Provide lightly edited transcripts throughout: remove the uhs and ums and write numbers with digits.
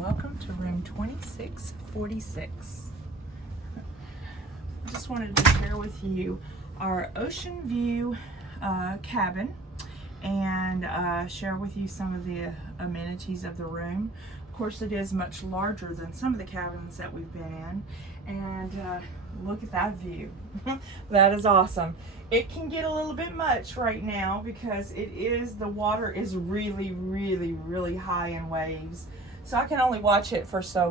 and welcome to room 2646. I just wanted to share with you our Oceanview cabin and share with you some of the amenities of the room. Of course, it is much larger than some of the cabins that we've been in, and look at that view. That is awesome. It can get a little bit much right now because the water is really high in waves, so I can only watch it for so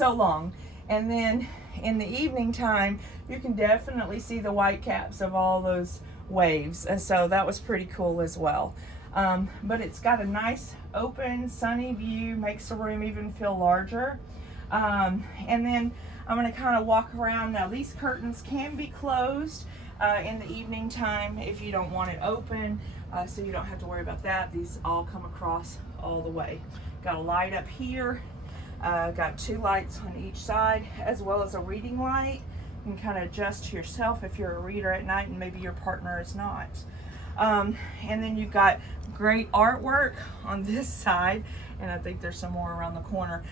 long. And then in the evening time, you can definitely see the white caps of all those waves, and so that was pretty cool as well. But it's got a nice open sunny view, makes the room even feel larger. And then I'm going to kind of walk around. Now these curtains can be closed in the evening time if you don't want it open, so you don't have to worry about that. These all come across all the way. Got a light up here, got two lights on each side, as well as a reading light. You can kind of adjust to yourself if you're a reader at night and maybe your partner is not. And then you've got great artwork on this side, and I think there's some more around the corner.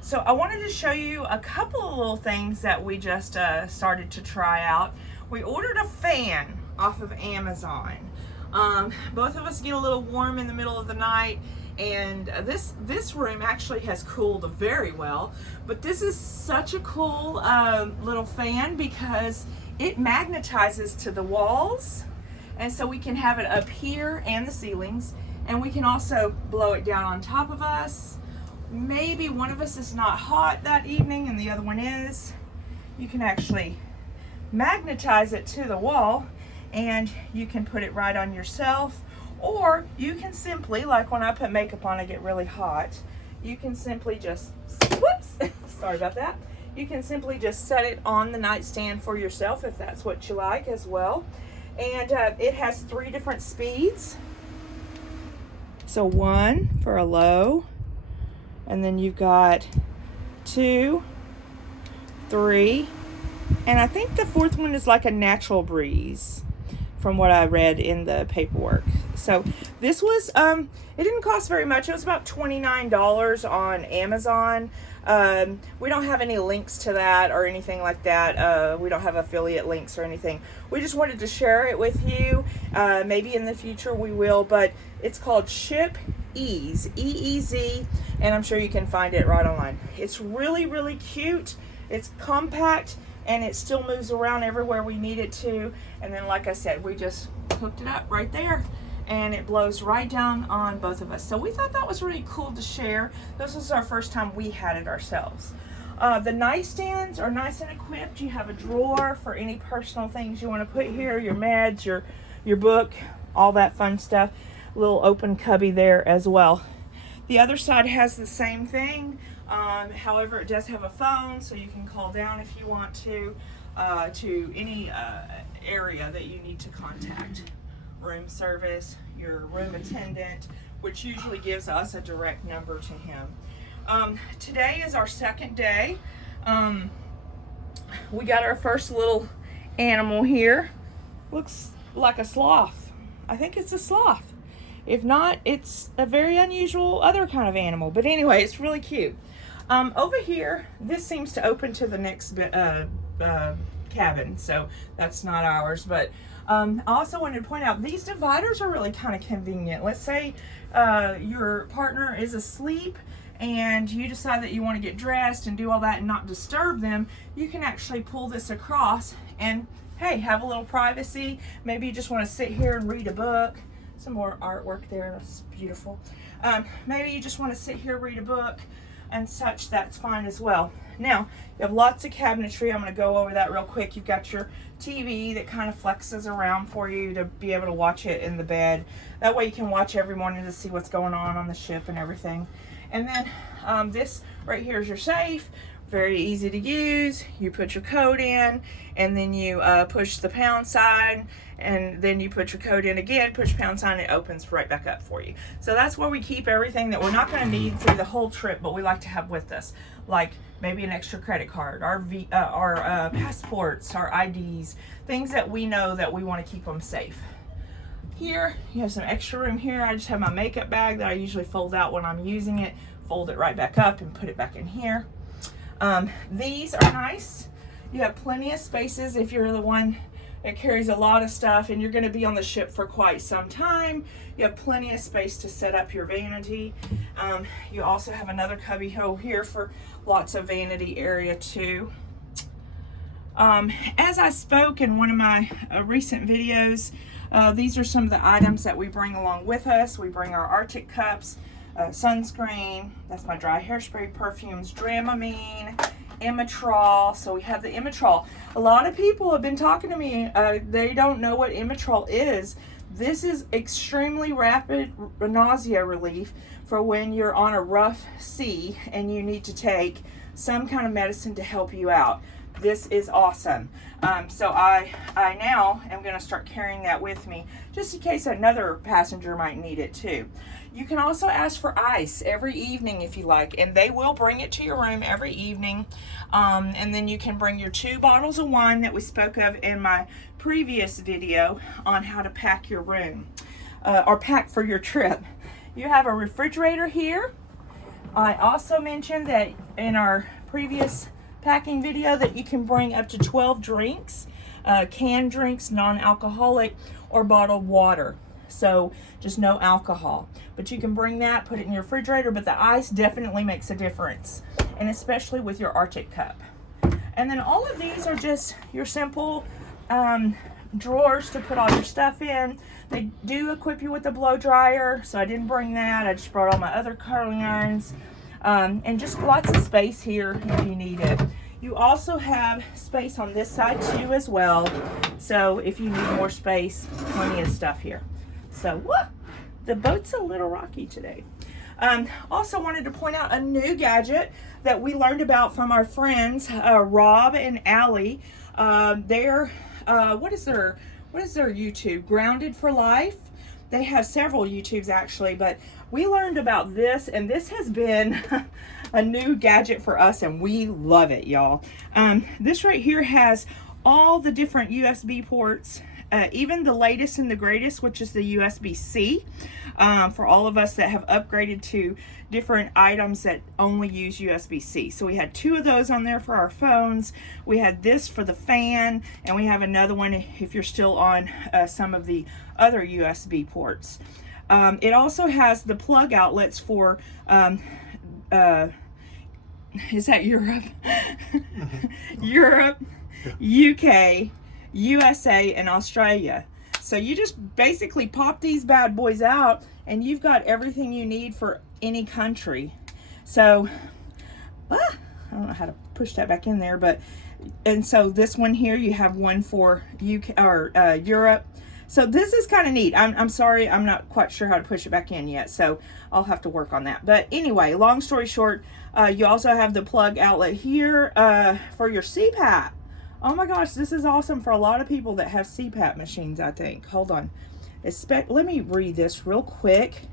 So I wanted to show you a couple of little things that we just started to try out. We ordered a fan off of Amazon. Both of us get a little warm in the middle of the night, and this room actually has cooled very well. But this is such a cool little fan because it magnetizes to the walls, and so we can have it up here and the ceilings, and we can also blow it down on top of us. Maybe one of us is not hot that evening and the other one is. You can actually magnetize it to the wall, and you can put it right on yourself, or you can simply, like when I put makeup on, I get really hot. You can simply just, whoops, sorry about that. You can simply just set it on the nightstand for yourself if that's what you like as well. And it has 3 different speeds. So 1 for a low, and then you've got 2, 3, and I think the 4th one is like a natural breeze from what I read in the paperwork. So this was, it didn't cost very much. It was about $29 on Amazon. We don't have any links to that or anything like that. We don't have affiliate links or anything. We just wanted to share it with you. Maybe in the future we will, but it's called Ship Ease, E-E-Z, and I'm sure you can find it right online. It's really cute. It's compact, and it still moves around everywhere we need it to. And then, like I said, we just hooked it up right there, and it blows right down on both of us. So we thought that was really cool to share. This was our first time we had it ourselves. The nightstands are nice and equipped. You have a drawer for any personal things you want to put here, your meds, your book, all that fun stuff. A little open cubby there as well. The other side has the same thing. However, it does have a phone, so you can call down if you want to any area that you need to contact. Room service, your room attendant, which usually gives us a direct number to him. Today is our second day. We got our first little animal here. Looks like a sloth. I think it's a sloth. If not, it's a very unusual other kind of animal. But anyway, it's really cute. Over here, this seems to open to the next cabin, so that's not ours. But I also wanted to point out these dividers are really kind of convenient. Let's say your partner is asleep and you decide that you want to get dressed and do all that and not disturb them. You can actually pull this across and, hey, have a little privacy. Maybe you just want to sit here and read a book. Some more artwork there. It's beautiful. Maybe you just want to sit here, read a book and such. That's fine as well. Now, you have lots of cabinetry. I'm going to go over that real quick. You've got your TV that kind of flexes around for you to be able to watch it in the bed. That way you can watch every morning to see what's going on the ship and everything. And then this right here is your safe. Very easy to use. You put your code in, and then you push the pound sign, and then you put your code in again, push pound sign, it opens right back up for you. So that's where we keep everything that we're not going to need through the whole trip, but we like to have with us, like maybe an extra credit card, our passports, our IDs, things that we know that we want to keep them safe. Here, you have some extra room here. I just have my makeup bag that I usually fold out when I'm using it, fold it right back up and put it back in here. These are nice. You have plenty of spaces if you're the one that carries a lot of stuff and you're going to be on the ship for quite some time. You have plenty of space to set up your vanity. You also have another cubby hole here for lots of vanity area too. As I spoke in one of my recent videos, these are some of the items that we bring along with us. We bring our Arctic cups, sunscreen, that's my dry hairspray, perfumes, Dramamine, Imitrol. So we have the Imitrol. A lot of people have been talking to me, they don't know what Imitrol is. This is extremely rapid nausea relief for when you're on a rough sea and you need to take some kind of medicine to help you out. This is awesome. So I now am going to start carrying that with me just in case another passenger might need it too. You can also ask for ice every evening if you like, and they will bring it to your room every evening. And then you can bring your 2 bottles of wine that we spoke of in my previous video on how to pack your room or pack for your trip. You have a refrigerator here. I also mentioned that in our previous packing video that you can bring up to 12 drinks, canned drinks, non-alcoholic, or bottled water. So just no alcohol. But you can bring that, put it in your refrigerator, but the ice definitely makes a difference, and especially with your Arctic cup. And then all of these are just your simple drawers to put all your stuff in. They do equip you with a blow dryer, so I didn't bring that. I just brought all my other curling irons. And just lots of space here if you need it. You also have space on this side too as well. So if you need more space, plenty of stuff here. So the boat's a little rocky today. Also wanted to point out a new gadget that we learned about from our friends, Rob and Allie. What is their YouTube? Grounded for Life. They have several YouTubes actually, but we learned about this, and this has been a new gadget for us, and we love it, y'all. This right here has all the different USB ports, even the latest and the greatest, which is the USB-C, for all of us that have upgraded to different items that only use USB-C. So we had 2 of those on there for our phones. We had this for the fan, and we have another one if you're still on some of the other USB ports. It also has the plug outlets for, is that Europe? Europe, UK, USA, and Australia. So you just basically pop these bad boys out and you've got everything you need for any country. So, I don't know how to push that back in there, but, and so this one here, you have one for UK or Europe. So this is kind of neat. I'm sorry, I'm not quite sure how to push it back in yet, so I'll have to work on that. But anyway, long story short, you also have the plug outlet here for your CPAP. Oh my gosh, this is awesome for a lot of people that have CPAP machines, I think. Hold on. Let me read this real quick.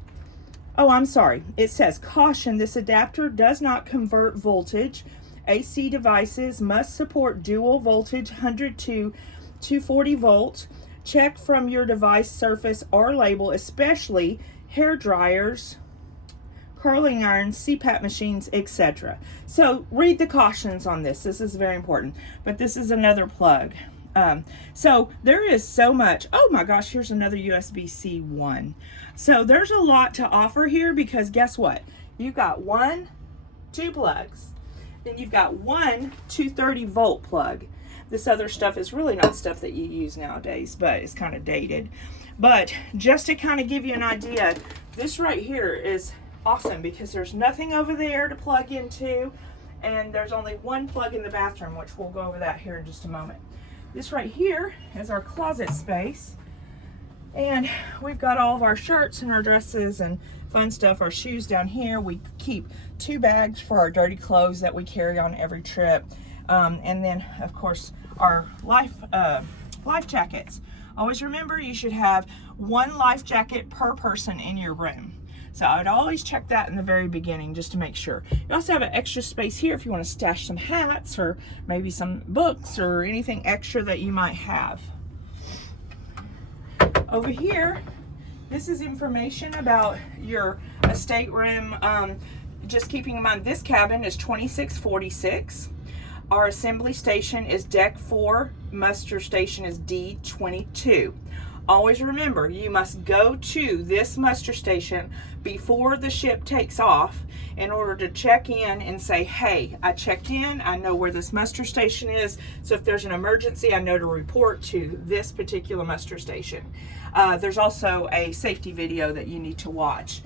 Oh, I'm sorry. It says, caution, this adapter does not convert voltage. AC devices must support dual voltage 100 to 240 volts. Check from your device surface or label, especially hair dryers, curling irons, CPAP machines, etc. So read the cautions on this. This is very important. But this is another plug. So there is so much. Oh my gosh, here's another USB-C one. So there's a lot to offer here because guess what? You've got 2 plugs. Then you've got 230 volt plug. This other stuff is really not stuff that you use nowadays, but it's kind of dated. But just to kind of give you an idea, this right here is awesome because there's nothing over there to plug into, and there's only 1 plug in the bathroom, which we'll go over that here in just a moment. This right here is our closet space, and we've got all of our shirts and our dresses and fun stuff, our shoes down here. We keep 2 bags for our dirty clothes that we carry on every trip, and then of course our life jackets. Always remember you should have 1 life jacket per person in your room. So I would always check that in the very beginning just to make sure. You also have an extra space here if you want to stash some hats or maybe some books or anything extra that you might have. Over here, this is information about your estate room. Just keeping in mind, this cabin is 2646. Our assembly station is deck 4. Muster station is D22. Always remember, you must go to this muster station before the ship takes off in order to check in and say, hey, I checked in, I know where this muster station is, so if there's an emergency, I know to report to this particular muster station. There's also a safety video that you need to watch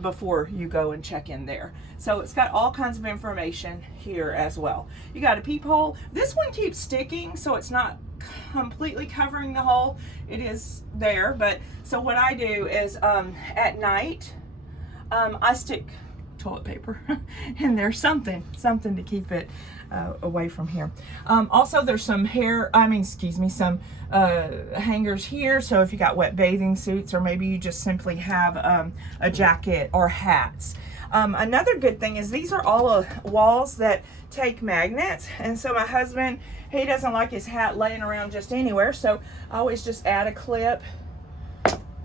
before you go and check in there. So it's got all kinds of information here as well. You got a peephole. This one keeps sticking, so it's not completely covering the hole. It is there, but so what I do is at night I stick toilet paper and there's something to keep it away from here. Also, there's some some hangers here, so if you got wet bathing suits, or maybe you just simply have a jacket or hats. Another good thing is these are all walls that take magnets, and so my husband, he doesn't like his hat laying around just anywhere, so I always just add a clip,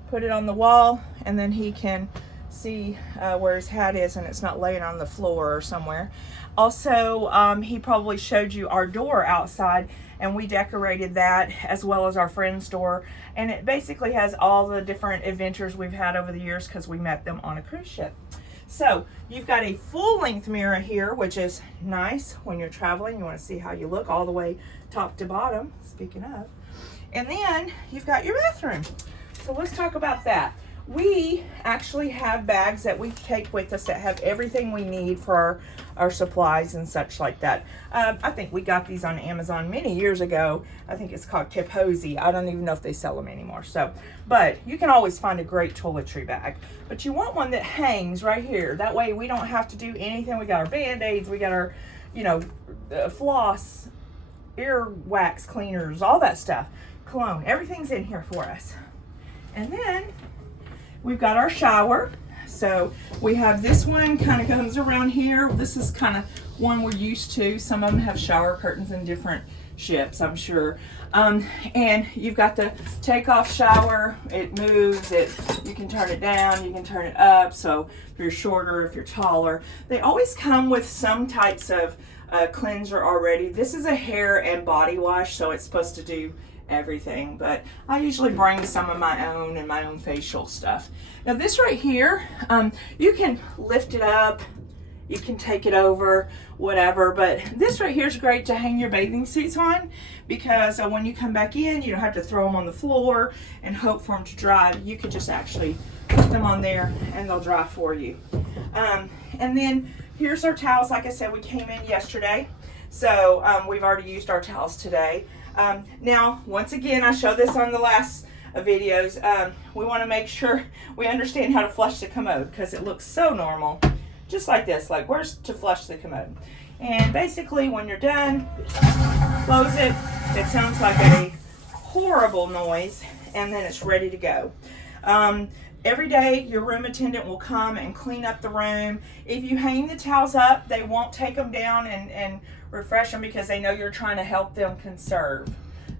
put it on the wall, and then he can see where his hat is and it's not laying on the floor or somewhere. Also, he probably showed you our door outside, and we decorated that as well as our friend's door, and it basically has all the different adventures we've had over the years because we met them on a cruise ship. So you've got a full-length mirror here, which is nice when you're traveling. You want to see how you look all the way top to bottom, speaking of. And then you've got your bathroom. So let's talk about that. We actually have bags that we take with us that have everything we need for our supplies and such like that. I think we got these on Amazon many years ago. I think it's called Kiposi. I don't even know if they sell them anymore. So, but you can always find a great toiletry bag. But you want one that hangs right here. That way we don't have to do anything. We got our Band-Aids, we got our, floss, ear wax cleaners, all that stuff. Cologne, everything's in here for us. And then we've got our shower. So we have this one, kind of comes around here. This is kind of one we're used to. Some of them have shower curtains in different ships, I'm sure. And you've got the takeoff shower. It moves. You can turn it down, you can turn it up. So if you're shorter, if you're taller, they always come with some types of cleanser already. This is a hair and body wash, so it's supposed to do everything, but I usually bring some of my own and my own facial stuff. Now this right here, you can lift it up, you can take it over, whatever, but this right here is great to hang your bathing suits on, because when you come back in, you don't have to throw them on the floor and hope for them to dry. You could just actually put them on there and they'll dry for you. And then here's our towels. Like I said, we came in yesterday, so we've already used our towels today. Now, once again, I showed this on the last videos. We want to make sure we understand how to flush the commode, because it looks so normal. Just like this, like where's to flush the commode. And basically when you're done, close it. It sounds like a horrible noise, and then it's ready to go. Every day your room attendant will come and clean up the room. If you hang the towels up, they won't take them down and refresh them, because they know you're trying to help them conserve.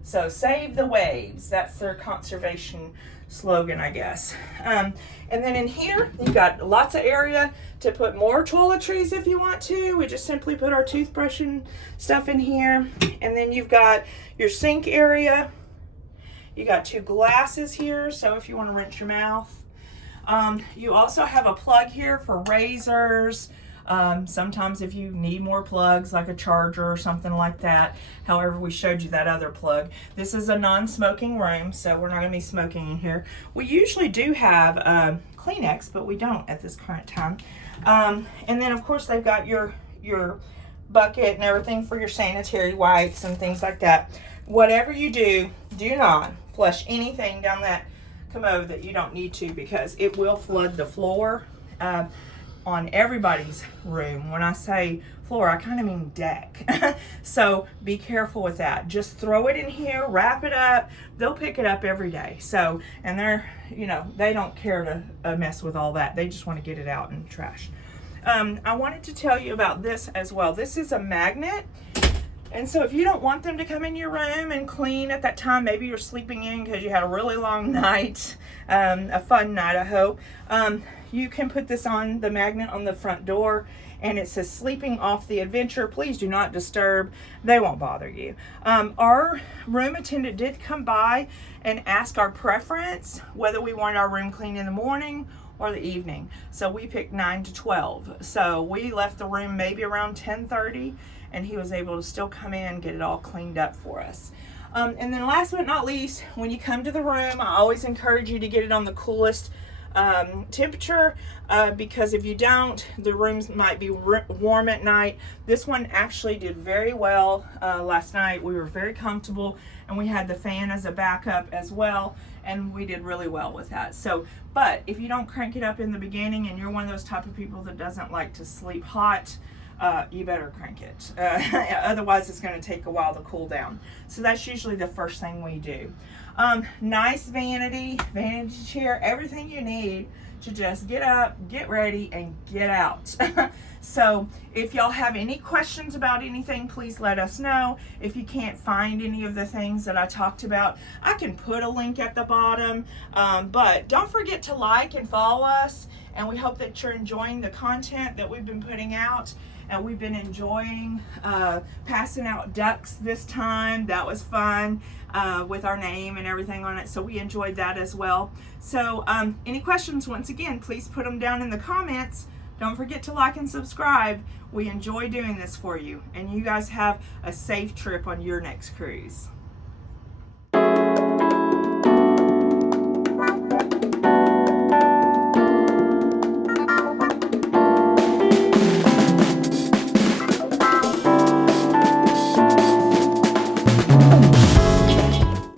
So save the waves. That's their conservation slogan, I guess. And then in here, you've got lots of area to put more toiletries if you want to. We just simply put our toothbrush and stuff in here. And then you've got your sink area. You got 2 glasses here, so if you want to rinse your mouth. You also have a plug here for razors. Sometimes if you need more plugs, like a charger or something like that. However, we showed you that other plug. This is a non-smoking room, so we're not going to be smoking in here. We usually do have Kleenex, but we don't at this current time. And then, of course, they've got your bucket and everything for your sanitary wipes and things like that. Whatever you do, do not flush anything down that commode that you don't need to, because it will flood the floor on everybody's room. When I say floor, I kind of mean deck. So be careful with that. Just throw it in here, wrap it up. They'll pick it up every day. So, and they're, they don't care to mess with all that. They just want to get it out in the trash. I wanted to tell you about this as well. This is a magnet. And so if you don't want them to come in your room and clean at that time, maybe you're sleeping in because you had a really long night, a fun night, I hope, you can put this on the magnet on the front door, and it says sleeping off the adventure. Please do not disturb. They won't bother you. Our room attendant did come by and ask our preference, whether we want our room cleaned in the morning or the evening. So we picked 9 to 12. So we left the room maybe around 10:30, and he was able to still come in and get it all cleaned up for us. And then last but not least, when you come to the room, I always encourage you to get it on the coolest temperature, because if you don't, the rooms might be warm at night. This one actually did very well last night. We were very comfortable, and we had the fan as a backup as well, and we did really well with that. So, but if you don't crank it up in the beginning and you're one of those type of people that doesn't like to sleep hot, you better crank it. Otherwise, it's going to take a while to cool down. So that's usually the first thing we do. Nice vanity chair, everything you need to just get up, get ready, and get out. So if y'all have any questions about anything, please let us know. If you can't find any of the things that I talked about, I can put a link at the bottom. But don't forget to like and follow us. And we hope that you're enjoying the content that we've been putting out. And we've been enjoying passing out ducks this time. That was fun with our name and everything on it. So we enjoyed that as well. So any questions, once again, please put them down in the comments. Don't forget to like and subscribe. We enjoy doing this for you. And you guys have a safe trip on your next cruise.